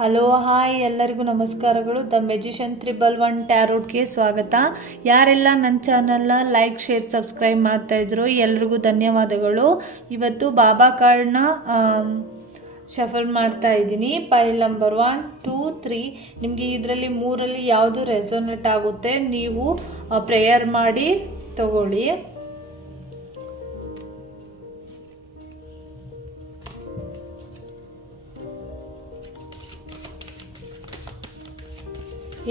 Hello hi ಎಲ್ಲರಿಗೂ ನಮಸ್ಕಾರಗಳು. The magician 111 ಟ್ಯಾರೋಟ್ಗೆ ಸ್ವಾಗತ. ಯಾರೆಲ್ಲ ನನ್ನ ಚಾನಲ್ನ ಲೈಕ್ ಶೇರ್ ಸಬ್ಸ್ಕ್ರೈಬ್ ಮಾಡ್ತಾ ಇದ್ರು ಎಲ್ರಿಗೂ ಧನ್ಯವಾದಗಳು. ಇವತ್ತು ಬಾಬಾ ಕಾರ್ಡ್ನ ಶಫಲ್ ಮಾಡ್ತಾ ಇದ್ದೀನಿ. ಪೈಲ್ ನಂಬರ್ 1, 2, 3. ನಿಮಗೆ ಇದರಲ್ಲಿ ಮೂರಲ್ಲಿ ಯಾವುದು ರೆಸೋನೇಟ್ ಆಗುತ್ತೆ ನೀವು ಪ್ರೇಯರ್ ಮಾಡಿ ತಗೊಳ್ಳಿ.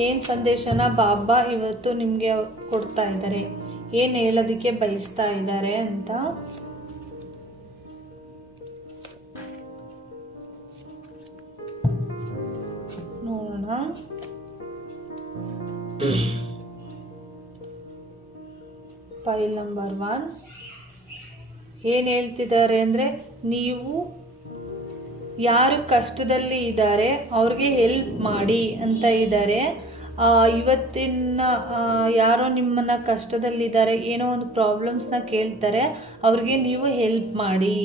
ಏನು ಸಂದೇಶನ ಬಾಬಾ ಇವತ್ತು ನಿಮಗೆ ಕೊಡ್ತಾ ಇದ್ದಾರೆ, ಏನು ಹೇಳೋದಕ್ಕೆ ಬಯಸ್ತಾ ಇದ್ದಾರೆ ಅಂತ ನೋಡೋಣ. ಫೈಲ್ ನಂಬರ್ 1 ಏನು ಹೇಳ್ತಿದ್ದಾರೆ ಅಂದರೆ, ನೀವು ಯಾರು ಕಷ್ಟದಲ್ಲಿ ಇದ್ದಾರೆ ಅವ್ರಿಗೆ ಹೆಲ್ಪ್ ಮಾಡಿ ಅಂತ ಇದ್ದಾರೆ. ಇವತ್ತಿನ ಯಾರೋ ನಿಮ್ಮನ್ನ ಕಷ್ಟದಲ್ಲಿದ್ದಾರೆ, ಏನೋ ಒಂದು ಪ್ರಾಬ್ಲಮ್ಸ್ನ ಕೇಳ್ತಾರೆ, ಅವ್ರಿಗೆ ನೀವು ಹೆಲ್ಪ್ ಮಾಡಿ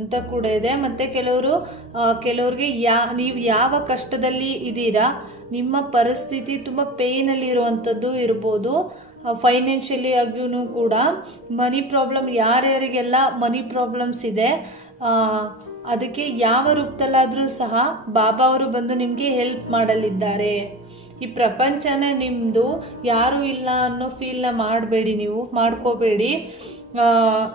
ಅಂತ ಕೂಡ ಇದೆ. ಮತ್ತು ಕೆಲವ್ರಿಗೆ ನೀವು ಯಾವ ಕಷ್ಟದಲ್ಲಿ ಇದ್ದೀರಾ, ನಿಮ್ಮ ಪರಿಸ್ಥಿತಿ ತುಂಬ ಪೇಯ್ನಲ್ಲಿ ಇರುವಂಥದ್ದು ಇರ್ಬೋದು. ಫೈನಾನ್ಷಿಯಲಿ ಆಗಿಯೂ ಕೂಡ ಮನಿ ಪ್ರಾಬ್ಲಮ್, ಯಾರ್ಯಾರಿಗೆಲ್ಲ ಮನಿ ಪ್ರಾಬ್ಲಮ್ಸ್ ಇದೆ ಅದಕ್ಕೆ ಯಾವ ರೂಪದಲ್ಲಾದರೂ ಸಹ ಬಾಬಾ ಅವರು ಬಂದು ನಿಮಗೆ ಹೆಲ್ಪ್ ಮಾಡಲಿದ್ದಾರೆ. ಈ ಪ್ರಪಂಚನ ನಿಮ್ಮದು, ಯಾರೂ ಇಲ್ಲ ಅನ್ನೋ ಫೀಲ್ನ ಮಾಡಬೇಡಿ, ನೀವು ಮಾಡ್ಕೋಬೇಡಿ.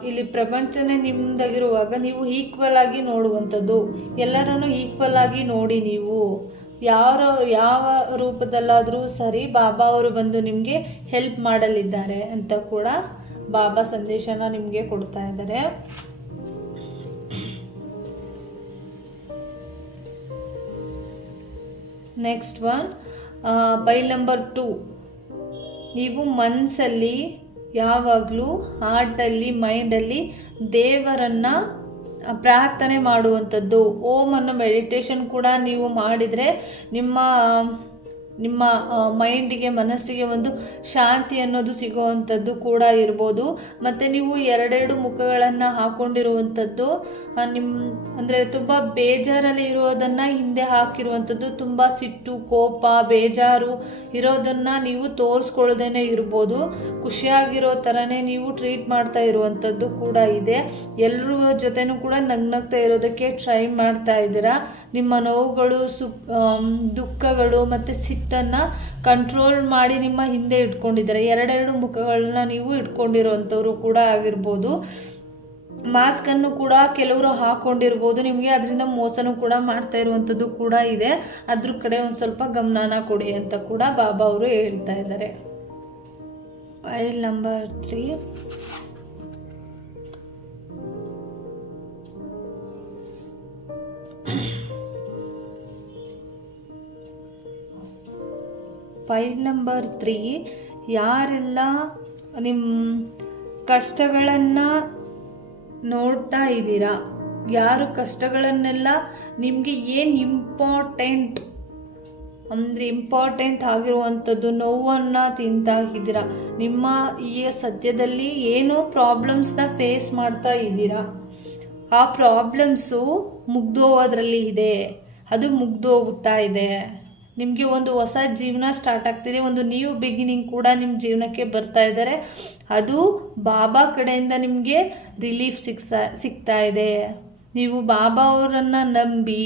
ಇಲ್ಲಿ ಪ್ರಪಂಚನೇ ನಿಮ್ಮದಾಗಿರುವಾಗ ನೀವು ಈಕ್ವಲ್ ಆಗಿ ನೋಡುವಂಥದ್ದು, ಎಲ್ಲರನ್ನು ಈಕ್ವಲ್ ಆಗಿ ನೋಡಿ. ನೀವು ಯಾವ ರೂಪದಲ್ಲಾದರೂ ಸರಿ ಬಾಬಾ ಅವರು ಬಂದು ನಿಮಗೆ ಹೆಲ್ಪ್ ಮಾಡಲಿದ್ದಾರೆ ಅಂತ ಕೂಡ ಬಾಬಾ ಸಂದೇಶನ ನಿಮಗೆ ಕೊಡ್ತಾ ಇದ್ದಾರೆ. Next one, ಪೈಲ್ number 2. ನೀವು ಮನಸ್ಸಲ್ಲಿ ಯಾವಾಗಲೂ ಹಾರ್ಟಲ್ಲಿ ಮೈಂಡಲ್ಲಿ ದೇವರನ್ನ ಪ್ರಾರ್ಥನೆ ಮಾಡುವಂಥದ್ದು. ಓಂ ಅನ್ನೋ ಮೆಡಿಟೇಷನ್ ಕೂಡ ನೀವು ಮಾಡಿದರೆ ನಿಮ್ಮ ಮೈಂಡಿಗೆ, ಮನಸ್ಸಿಗೆ ಒಂದು ಶಾಂತಿ ಅನ್ನೋದು ಸಿಗುವಂಥದ್ದು ಕೂಡ ಇರ್ಬೋದು. ಮತ್ತು ನೀವು ಎರಡೆರಡು ಮುಖಗಳನ್ನು ಹಾಕ್ಕೊಂಡಿರುವಂಥದ್ದು, ಅಂದರೆ ತುಂಬ ಬೇಜಾರಲ್ಲಿ ಇರೋದನ್ನು ಹಿಂದೆ ಹಾಕಿರುವಂಥದ್ದು, ತುಂಬ ಸಿಟ್ಟು, ಕೋಪ, ಬೇಜಾರು ಇರೋದನ್ನು ನೀವು ತೋರಿಸ್ಕೊಳ್ಳೋದೇನೆ ಇರ್ಬೋದು. ಖುಷಿಯಾಗಿರೋ ಥರನೇ ನೀವು ಟ್ರೀಟ್ ಮಾಡ್ತಾ ಇರುವಂಥದ್ದು ಕೂಡ ಇದೆ. ಎಲ್ಲರ ಜೊತೆನೂ ಕೂಡ ನಗ್ನಗ್ತಾ ಇರೋದಕ್ಕೆ ಟ್ರೈ ಮಾಡ್ತಾ ಇದ್ದೀರಾ. ನಿಮ್ಮ ನೋವುಗಳು, ದುಃಖಗಳು ಮತ್ತು ಸಿಟ್ಟನ್ನು ಕಂಟ್ರೋಲ್ ಮಾಡಿ ನಿಮ್ಮ ಹಿಂದೆ ಇಟ್ಕೊಂಡಿದ್ದಾರೆ. ಎರಡೆರಡು ಮುಖಗಳನ್ನ ನೀವು ಇಟ್ಕೊಂಡಿರುವಂಥವ್ರು ಕೂಡ ಆಗಿರ್ಬೋದು. ಮಾಸ್ಕ್ ಅನ್ನು ಕೂಡ ಕೆಲವರು ಹಾಕೊಂಡಿರ್ಬೋದು, ನಿಮಗೆ ಅದರಿಂದ ಮೋಸನೂ ಕೂಡ ಮಾಡ್ತಾ ಇರುವಂಥದ್ದು ಕೂಡ ಇದೆ. ಅದ್ರ ಕಡೆ ಒಂದು ಸ್ವಲ್ಪ ಗಮನನ ಕೊಡಿ ಅಂತ ಕೂಡ ಬಾಬಾ ಅವರು ಹೇಳ್ತಾ ಇದ್ದಾರೆ. File number 3. ಫೈಲ್ ನಂಬರ್ 3, ಯಾರೆಲ್ಲ ನಿಮ್ಮ ಕಷ್ಟಗಳನ್ನು ನೋಡ್ತಾ ಇದ್ದೀರಾ, ಯಾರು ಕಷ್ಟಗಳನ್ನೆಲ್ಲ ನಿಮಗೆ ಏನು ಇಂಪಾರ್ಟೆಂಟ್ ಆಗಿರುವಂಥದ್ದು ನೋವನ್ನು ತಿಂತಾಗಿದ್ದೀರಾ, ನಿಮ್ಮ ಈ ಸದ್ಯದಲ್ಲಿ ಏನೋ ಪ್ರಾಬ್ಲಮ್ಸ್ನ ಫೇಸ್ ಮಾಡ್ತಾ ಇದ್ದೀರಾ, ಆ ಪ್ರಾಬ್ಲಮ್ಸು ಮುಗ್ದೋಗೋದ್ರಲ್ಲಿ ಇದೆ, ಅದು ಮುಗ್ದೋಗುತ್ತಾ ಇದೆ. ನಿಮಗೆ ಒಂದು ಹೊಸ ಜೀವನ ಸ್ಟಾರ್ಟ್ ಆಗ್ತಿದೆ, ಒಂದು ನ್ಯೂ ಬಿಗಿನಿಂಗ್ ಕೂಡ ನಿಮ್ಮ ಜೀವನಕ್ಕೆ ಬರ್ತಾ ಇದ್ದಾರೆ. ಅದು ಬಾಬಾ ಕಡೆಯಿಂದ ನಿಮಗೆ ರಿಲೀಫ್ ಸಿಗ್ತಾ ಇದೆ. ನೀವು ಬಾಬಾ ಅವರನ್ನು ನಂಬಿ,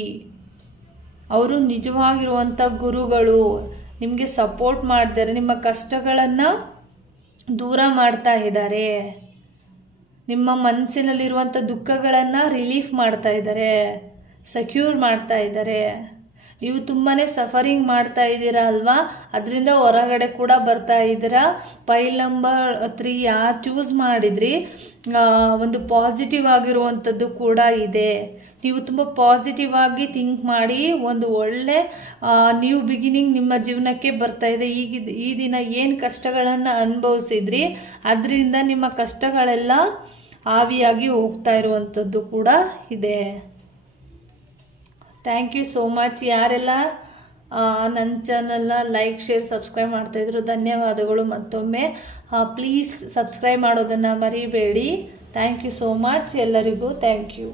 ಅವರು ನಿಜವಾಗಿರುವಂಥ ಗುರುಗಳು, ನಿಮಗೆ ಸಪೋರ್ಟ್ ಮಾಡ್ತಾರೆ, ನಿಮ್ಮ ಕಷ್ಟಗಳನ್ನು ದೂರ ಮಾಡ್ತಾ ಇದ್ದಾರೆ, ನಿಮ್ಮ ಮನಸ್ಸಿನಲ್ಲಿರುವಂಥ ದುಃಖಗಳನ್ನು ರಿಲೀಫ್ ಮಾಡ್ತಾ ಇದ್ದಾರೆ, ಸೆಕ್ಯೂರ್ ಮಾಡ್ತಾ ಇದ್ದಾರೆ. ನೀವು ತುಂಬಾ ಸಫರಿಂಗ್ ಮಾಡ್ತಾ ಇದ್ದೀರಾ ಅಲ್ವಾ, ಅದರಿಂದ ಹೊರಗಡೆ ಕೂಡ ಬರ್ತಾ ಇದ್ದೀರಾ. ಫೈಲ್ ನಂಬರ್ 3 ಯಾರು ಚೂಸ್ ಮಾಡಿದ್ರಿ, ಒಂದು ಪಾಸಿಟಿವ್ ಆಗಿರುವಂಥದ್ದು ಕೂಡ ಇದೆ. ನೀವು ತುಂಬ ಪಾಸಿಟಿವ್ ಆಗಿ ಥಿಂಕ್ ಮಾಡಿ ಒಂದು ಒಳ್ಳೆ ನ್ಯೂ ಬಿಗಿನಿಂಗ್ ನಿಮ್ಮ ಜೀವನಕ್ಕೆ ಬರ್ತಾ ಇದೆ. ಈ ದಿನ ಏನು ಕಷ್ಟಗಳನ್ನು ಅನುಭವಿಸಿದ್ರಿ ಅದರಿಂದ ನಿಮ್ಮ ಕಷ್ಟಗಳೆಲ್ಲ ಆವಿಯಾಗಿ ಹೋಗ್ತಾ ಇರುವಂಥದ್ದು ಕೂಡ ಇದೆ. Thank you so much. ಯಾರೆಲ್ಲ ನನ್ನ ಚಾನಲ್ನ ಲೈಕ್ ಶೇರ್ ಸಬ್ಸ್ಕ್ರೈಬ್ ಮಾಡ್ತಾಯಿದ್ರು ಧನ್ಯವಾದಗಳು. ಮತ್ತೊಮ್ಮೆ ಪ್ಲೀಸ್ ಸಬ್ಸ್ಕ್ರೈಬ್ ಮಾಡೋದನ್ನು ಮರಿಬೇಡಿ. ಥ್ಯಾಂಕ್ ಯು ಸೋ ಮಚ್ ಎಲ್ಲರಿಗೂ. Thank you.